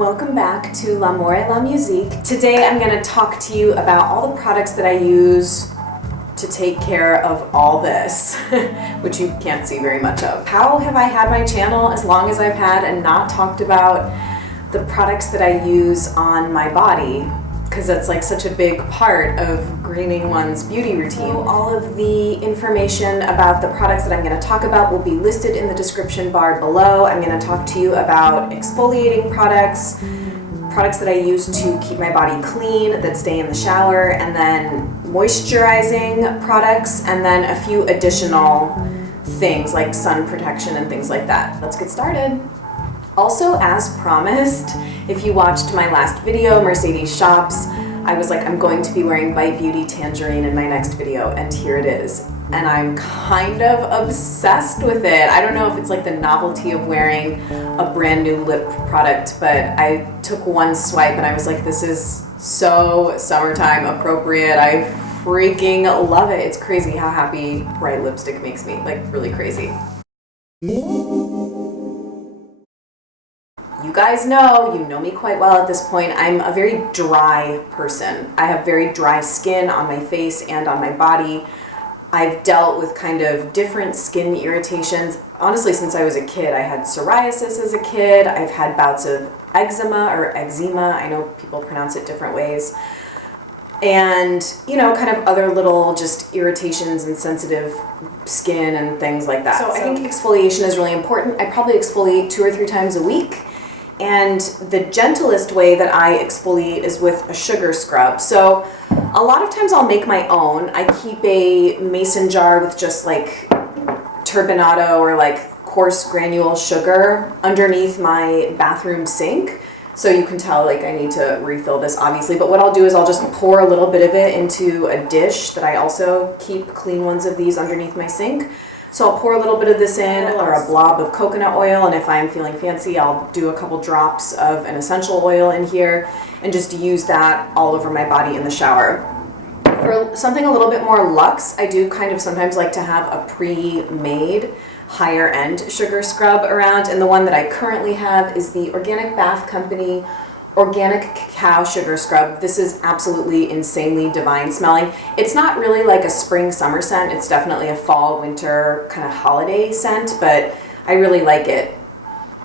Welcome back to L'amour et la musique. Today I'm going to talk to you about all the products that I use to take care of all this, which you can't see very much of. How have I had my channel as long as I've had and not talked about the products that I use on my body? Because that's like such a big part of greening one's beauty routine. All of the information about the products that I'm going to talk about will be listed in the description bar below. I'm going to talk to you about exfoliating products, products that I use to keep my body clean, that stay in the shower, and then moisturizing products, and then a few additional things like sun protection and things like that. Let's get started. Also, as promised, if you watched my last video, Mercedes Shops, I was like, I'm going to be wearing Bite Beauty Tangerine in my next video, and here it is. And I'm kind of obsessed with it. I don't know if it's like the novelty of wearing a brand new lip product, but I took one swipe and I was like, this is so summertime appropriate. I freaking love it. It's crazy how happy bright lipstick makes me, like really crazy. You guys know, you know me quite well at this point, I'm a very dry person. I have very dry skin on my face and on my body. I've dealt with kind of different skin irritations. Honestly, since I was a kid, I had psoriasis as a kid. I've had bouts of eczema or eczema. I know people pronounce it different ways. And, you know, kind of other little just irritations and sensitive skin and things like that. So I think exfoliation is really important. I probably exfoliate 2 or 3 times a week. And the gentlest way that I exfoliate is with a sugar scrub. So a lot of times I'll make my own. I keep a mason jar with just like turbinado or like coarse granule sugar underneath my bathroom sink. So you can tell like I need to refill this obviously. But what I'll do is I'll just pour a little bit of it into a dish that I also keep clean ones of these underneath my sink. So I'll pour a little bit of this in, or a blob of coconut oil, and if I'm feeling fancy, I'll do a couple drops of an essential oil in here and just use that all over my body in the shower. For something a little bit more luxe, I do kind of sometimes like to have a pre-made higher end sugar scrub around, and the one that I currently have is the Organic Bath Company Organic Cacao Sugar Scrub. This is absolutely insanely divine smelling. It's not really like a spring summer scent. It's definitely a fall winter kind of holiday scent, but I really like it.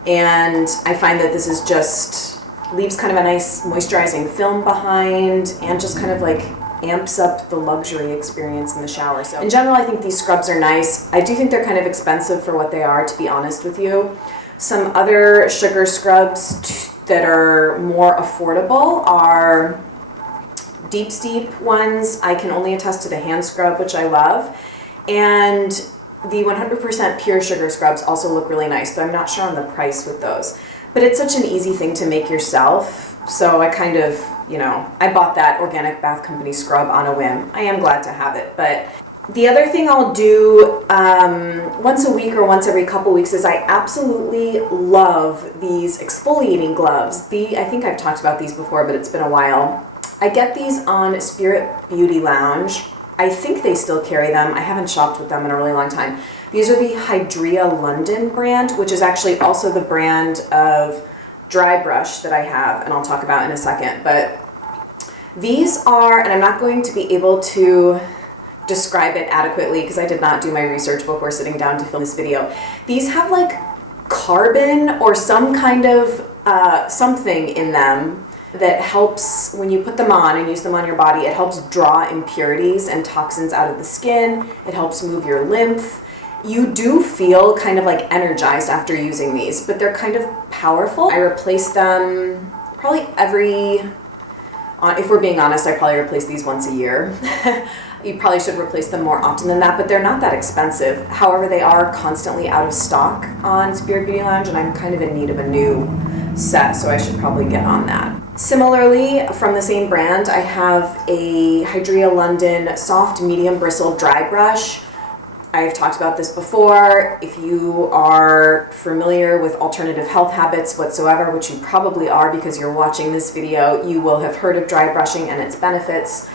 And I find that this is just leaves kind of a nice moisturizing film behind and just kind of like amps up the luxury experience in the shower. So in general, I think these scrubs are nice. I do think they're kind of expensive for what they are, to be honest with you. Some other sugar scrubs that are more affordable are Deep Steep ones. I can only attest to the hand scrub, which I love. And the 100% pure sugar scrubs also look really nice, but I'm not sure on the price with those. But it's such an easy thing to make yourself. So I kind of, you know, I bought that Organic Bath Company scrub on a whim. I am glad to have it. But the other thing I'll do once a week or once every couple weeks is I absolutely love these exfoliating gloves. I think I've talked about these before, but it's been a while. I get these on Spirit Beauty Lounge. I think they still carry them. I haven't shopped with them in a really long time. These are the Hydrea London brand, which is actually also the brand of dry brush that I have, and I'll talk about in a second. But these are, and I'm not going to be able to describe it adequately because I did not do my research before sitting down to film this video. These have like carbon or some kind of something in them that helps, when you put them on and use them on your body, it helps draw impurities and toxins out of the skin. It helps move your lymph. You do feel kind of like energized after using these, but they're kind of powerful. I replace them probably if we're being honest, I probably replace these once a year. You probably should replace them more often than that, but they're not that expensive. However, they are constantly out of stock on Spirit Beauty Lounge, and I'm kind of in need of a new set, so I should probably get on that. Similarly, from the same brand, I have a Hydrea London Soft Medium Bristle Dry Brush. I've talked about this before. If you are familiar with alternative health habits whatsoever, which you probably are because you're watching this video, you will have heard of dry brushing and its benefits.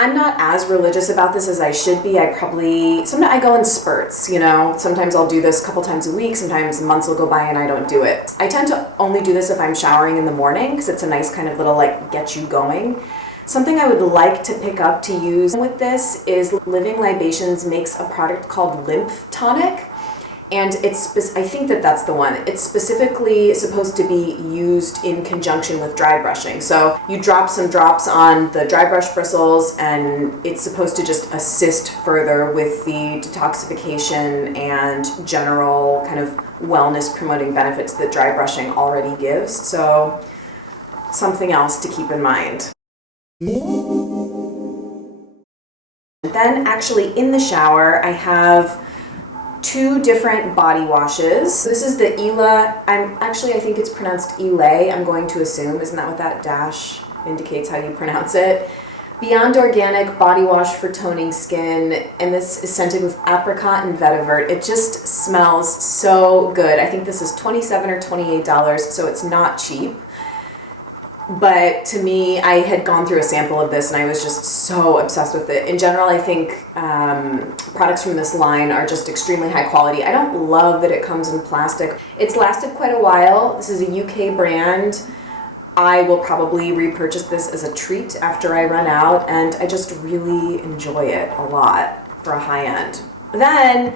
I'm not as religious about this as I should be. Sometimes I go in spurts, you know. Sometimes I'll do this a couple times a week. Sometimes months will go by and I don't do it. I tend to only do this if I'm showering in the morning because it's a nice kind of little like get you going. Something I would like to pick up to use with this is Living Libations makes a product called Lymph Tonic. And I think that's the one. It's specifically supposed to be used in conjunction with dry brushing. So you drop some drops on the dry brush bristles and it's supposed to just assist further with the detoxification and general kind of wellness promoting benefits that dry brushing already gives. So something else to keep in mind. Then actually in the shower, I have 2 different body washes. This is the I think it's pronounced Elay, I'm going to assume. Isn't that what that dash indicates how you pronounce it? Beyond Organic Body Wash for Toning Skin, and this is scented with apricot and vetiver. It just smells so good. I think this is $27 or $28, so it's not cheap. But to me, I had gone through a sample of this and I was just so obsessed with it. In general, I think products from this line are just extremely high quality. I don't love that it comes in plastic. It's lasted quite a while. This is a UK brand. I will probably repurchase this as a treat after I run out, and I just really enjoy it a lot for a high end. Then,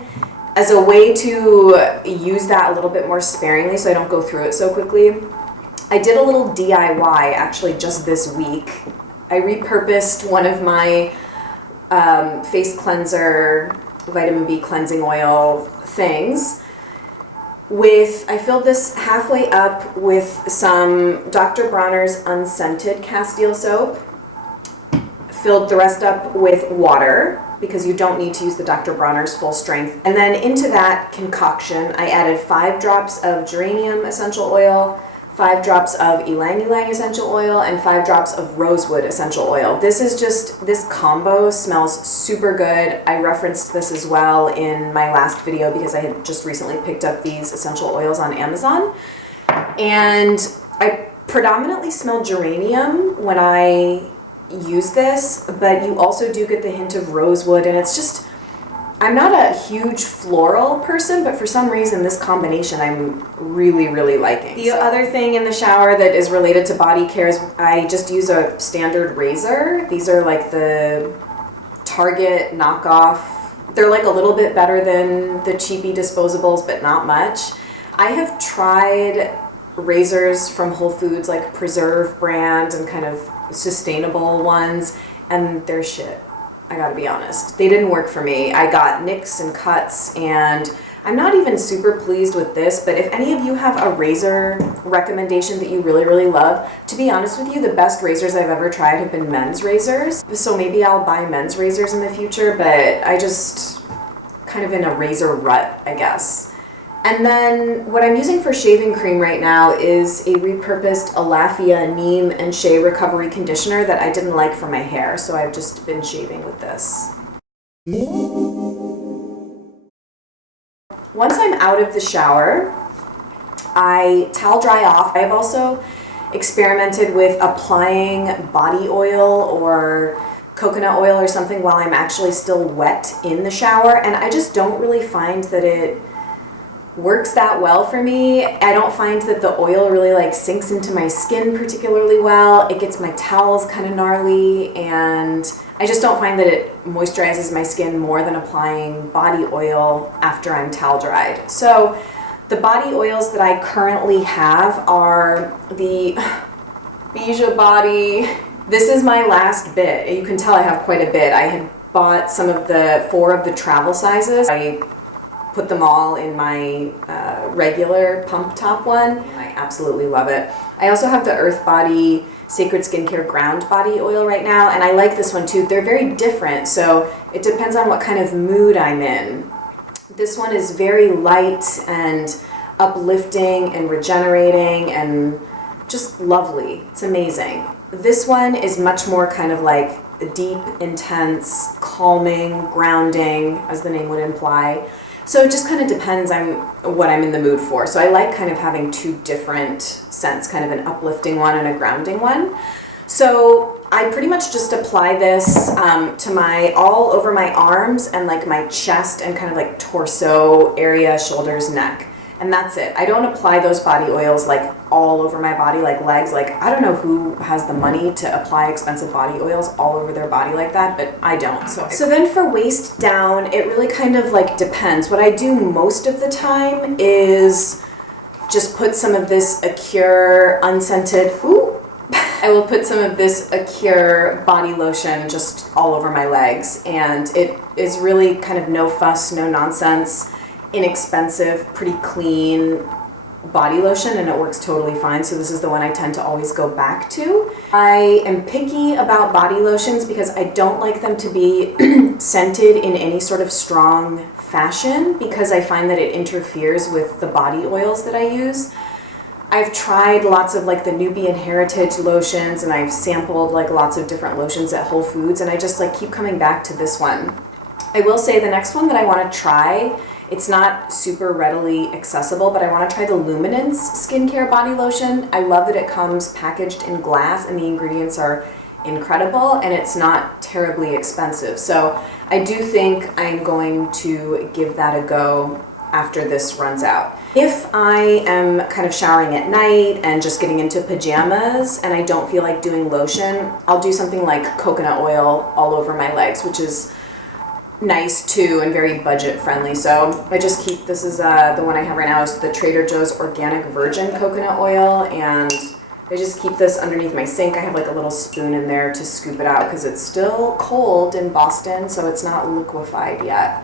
as a way to use that a little bit more sparingly so I don't go through it so quickly, I did a little DIY actually just this week. I repurposed one of my face cleanser, vitamin B cleansing oil things I filled this halfway up with some Dr. Bronner's unscented Castile soap, filled the rest up with water because you don't need to use the Dr. Bronner's full strength. And then into that concoction, I added 5 drops of geranium essential oil, 5 drops of ylang ylang essential oil, and 5 drops of rosewood essential oil. This combo smells super good. I referenced this as well in my last video because I had just recently picked up these essential oils on Amazon. And I predominantly smell geranium when I use this, but you also do get the hint of rosewood, and it's just, I'm not a huge floral person, but for some reason this combination I'm really, really liking. The other thing in the shower that is related to body care is I just use a standard razor. These are like the Target knockoff. They're like a little bit better than the cheapy disposables, but not much. I have tried razors from Whole Foods, like Preserve brand and kind of sustainable ones, and they're shit. I gotta be honest. They didn't work for me. I got nicks and cuts, and I'm not even super pleased with this, but if any of you have a razor recommendation that you really, really love, to be honest with you, the best razors I've ever tried have been men's razors. So maybe I'll buy men's razors in the future, but I just kind of in a razor rut, I guess. And then what I'm using for shaving cream right now is a repurposed Alafia Neem and Shea Recovery Conditioner that I didn't like for my hair, so I've just been shaving with this. Once I'm out of the shower, I towel dry off. I've also experimented with applying body oil or coconut oil or something while I'm actually still wet in the shower, and I just don't really find that it works that well for me. I don't find that the oil really like sinks into my skin particularly well. It gets my towels kind of gnarly, and I just don't find that it moisturizes my skin more than applying body oil after I'm towel dried. So the body oils that I currently have are the BeauTeABar. This is my last bit. You can tell I have quite a bit. I had bought some of the 4 of the travel sizes. I put them all in my regular pump top one. I absolutely love it. I also have the Earth Body Sacred Skincare Ground Body Oil right now, and I like this one too. They're very different, so it depends on what kind of mood I'm in. This one is very light and uplifting and regenerating and just lovely. It's amazing. This one is much more kind of like deep, intense, calming, grounding, as the name would imply. So it just kind of depends on what I'm in the mood for. So I like kind of having 2 different scents, kind of an uplifting one and a grounding one. So I pretty much just apply this to all over my arms and like my chest and kind of like torso area, shoulders, neck. And that's it. I don't apply those body oils like all over my body, like legs. Like, I don't know who has the money to apply expensive body oils all over their body like that, but I don't. So then for waist down, it really kind of like depends. What I do most of the time is just put some of this Acure unscented, I will put some of this Acure body lotion just all over my legs. And it is really kind of no fuss, no nonsense, inexpensive, pretty clean body lotion, and it works totally fine. So this is the one I tend to always go back to. I am picky about body lotions because I don't like them to be scented in any sort of strong fashion, because I find that it interferes with the body oils that I use. I've tried lots of like the Nubian Heritage lotions, and I've sampled like lots of different lotions at Whole Foods, and I just like keep coming back to this one. I will say the next one that I want to try, it's not super readily accessible, but I want to try the Luminance skincare body lotion. I love that it comes packaged in glass and the ingredients are incredible, and it's not terribly expensive. So I do think I'm going to give that a go after this runs out. If I am kind of showering at night and just getting into pajamas and I don't feel like doing lotion, I'll do something like coconut oil all over my legs, which is nice too and very budget friendly. So I just keep, this is the one I have right now is the Trader Joe's Organic Virgin Coconut Oil, and I just keep this underneath my sink. I have like a little spoon in there to scoop it out because it's still cold in Boston, so it's not liquefied yet.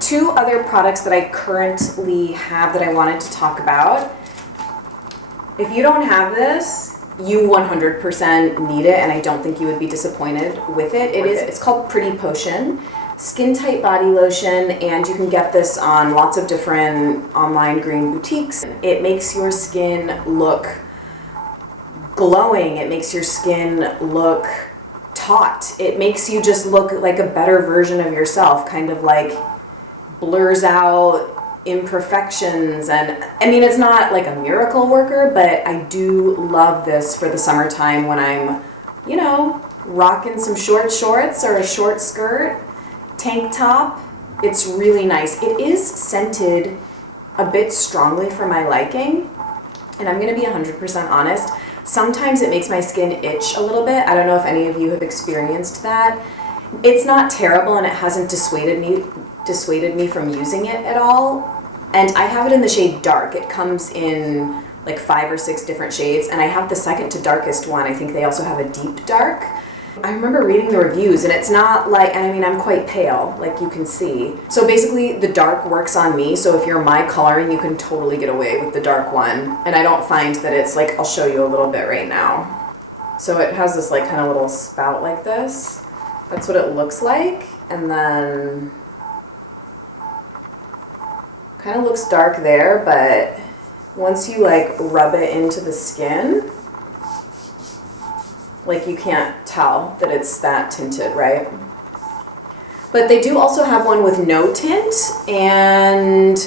Two other products that I currently have that I wanted to talk about. If you don't have this, you 100% need it, and I don't think you would be disappointed with it. It's called Pretty Potion Skin Tight Body Lotion, and you can get this on lots of different online green boutiques. It makes your skin look glowing. It makes your skin look taut. It makes you just look like a better version of yourself, kind of like blurs out imperfections. And I mean, it's not like a miracle worker, but I do love this for the summertime when I'm, you know, rocking some short shorts or a short skirt, tank top. It's really nice. It is scented a bit strongly for my liking, and I'm going to be 100% honest. Sometimes it makes my skin itch a little bit. I don't know if any of you have experienced that. It's not terrible, and it hasn't dissuaded me from using it at all. And I have it in the shade dark. It comes in like 5 or 6 different shades, and I have the second to darkest one. I think they also have a deep dark. I remember reading the reviews, and it's not like, and I mean, I'm quite pale, like you can see. So basically the dark works on me, so if you're my coloring, you can totally get away with the dark one. And I don't find that it's like, I'll show you a little bit right now. So it has this like kind of little spout like this. That's what it looks like. And then kind of looks dark there, but once you like rub it into the skin, like you can't tell that it's that tinted, right? But they do also have one with no tint, and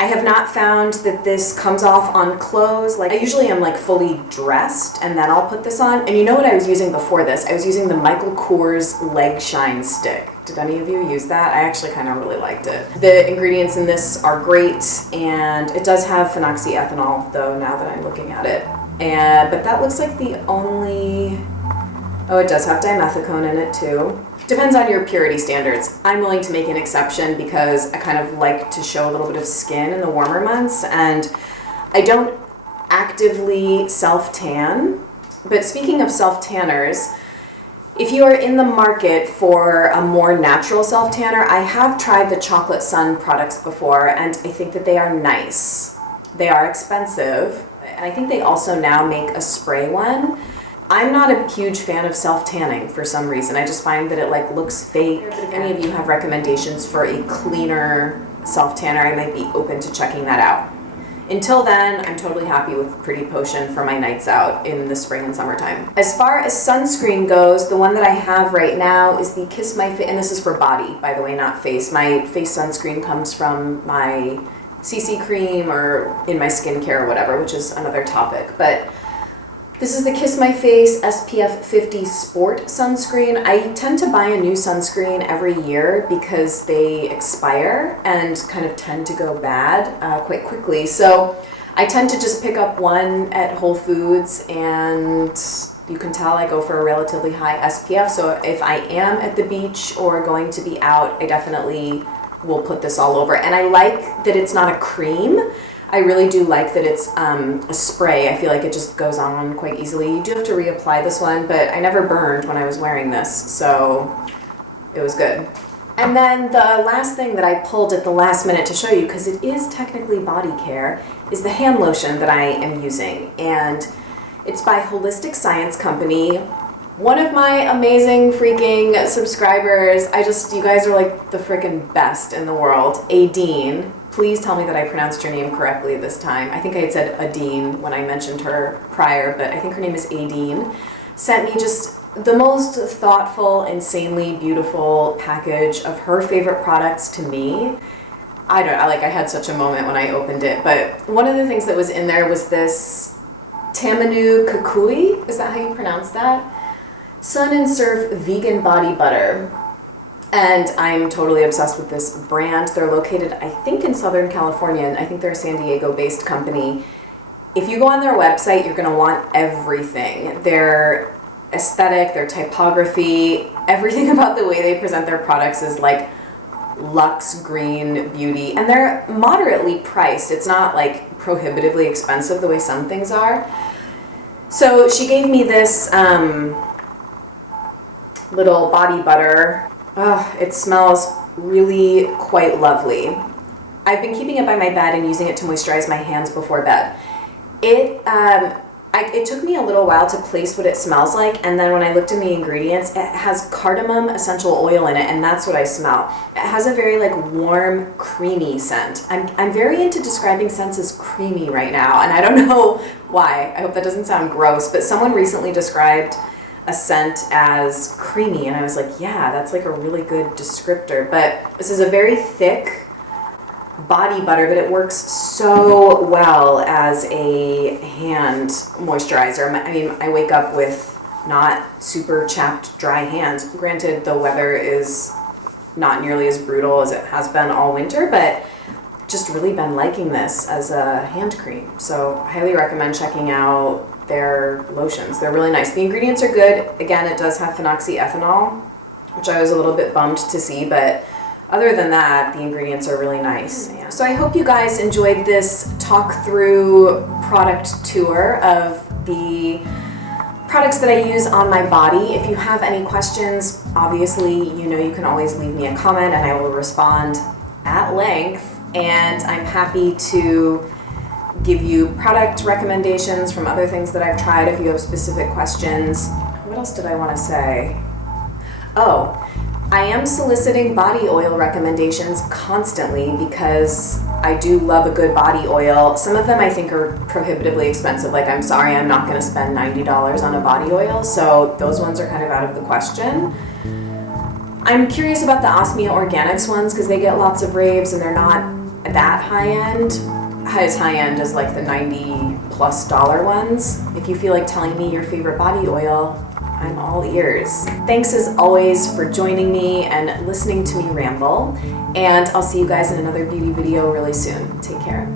I have not found that this comes off on clothes. Like I usually am like fully dressed and then I'll put this on. And you know what I was using before this? I was using the Michael Kors Leg Shine Stick. Did any of you use that? I actually kind of really liked it. The ingredients in this are great, and it does have phenoxyethanol though, now that I'm looking at it. But that looks like the only, oh, it does have dimethicone in it too. Depends on your purity standards. I'm willing to make an exception because I kind of like to show a little bit of skin in the warmer months, and I don't actively self-tan. But speaking of self-tanners, if you are in the market for a more natural self-tanner, I have tried the Chocolate Sun products before, and I think that they are nice. They are expensive, and I think they also now make a spray one. I'm not a huge fan of self-tanning for some reason. I just find that it like looks fake. If any of you have recommendations for a cleaner self-tanner, I might be open to checking that out. Until then, I'm totally happy with Pretty Potion for my nights out in the spring and summertime. As far as sunscreen goes, the one that I have right now is the Kiss My Face, and this is for body, by the way, not face. My face sunscreen comes from my CC cream or in my skincare or whatever, which is another topic. But This is the Kiss My Face SPF 50 Sport sunscreen. I tend to buy a new sunscreen every year because they expire and kind of tend to go bad quite quickly. So I tend to just pick up one at Whole Foods, and you can tell I go for a relatively high SPF. So if I am at the beach or going to be out, I definitely will put this all over. And I like that it's not a cream. I really do like that it's a spray. I feel like it just goes on quite easily. You do have to reapply this one, but I never burned when I was wearing this, so it was good. And then the last thing that I pulled at the last minute to show you, because it is technically body care, is the hand lotion that I am using. And it's by Holistic Science Company. One of my amazing freaking subscribers, you guys are like the freaking best in the world. Adine, please tell me that I pronounced your name correctly this time. I think I had said Adine when I mentioned her prior, but I think her name is Adine. Sent me just the most thoughtful, insanely beautiful package of her favorite products to me. I had such a moment when I opened it, but one of the things that was in there was this Tamanu Kukui, is that how you pronounce that? Sun and Surf Vegan Body Butter. And I'm totally obsessed with this brand. They're located, I think, in Southern California, and I think they're a San Diego-based company. If you go on their website, you're going to want everything. Their aesthetic, their typography, everything about the way they present their products is like luxe green beauty. And they're moderately priced. It's not like prohibitively expensive the way some things are. So she gave me this little body butter. Oh, it smells really quite lovely. I've been keeping it by my bed and using it to moisturize my hands before bed. It took me a little while to place what it smells like, and then when I looked in the ingredients, it has cardamom essential oil in it, and that's what I smell. It has a very like warm, creamy scent. I'm very into describing scents as creamy right now, and I don't know why. I hope that doesn't sound gross, but someone recently described a scent as creamy, and I was like, yeah, that's like a really good descriptor. But this is a very thick body butter, but it works so well as a hand moisturizer. I mean, I wake up with not super chapped, dry hands. Granted, the weather is not nearly as brutal as it has been all winter, but just really been liking this as a hand cream. So highly recommend checking out their lotions. They're really nice. The ingredients are good. Again, it does have phenoxyethanol, which I was a little bit bummed to see, but other than that, the ingredients are really nice. Yeah. So I hope you guys enjoyed this talk through product tour of the products that I use on my body. If you have any questions, obviously, you can always leave me a comment and I will respond at length. And I'm happy to give you product recommendations from other things that I've tried if you have specific questions. What else did I want to say? Oh, I am soliciting body oil recommendations constantly because I do love a good body oil. Some of them I think are prohibitively expensive. Like, I'm sorry, I'm not going to spend $90 on a body oil, so those ones are kind of out of the question. I'm curious about the Osmia Organics ones because they get lots of raves and they're not that high-end. As high-end as like the $90+ ones. If you feel like telling me your favorite body oil, I'm all ears. Thanks as always for joining me and listening to me ramble, and I'll see you guys in another beauty video really soon. Take care.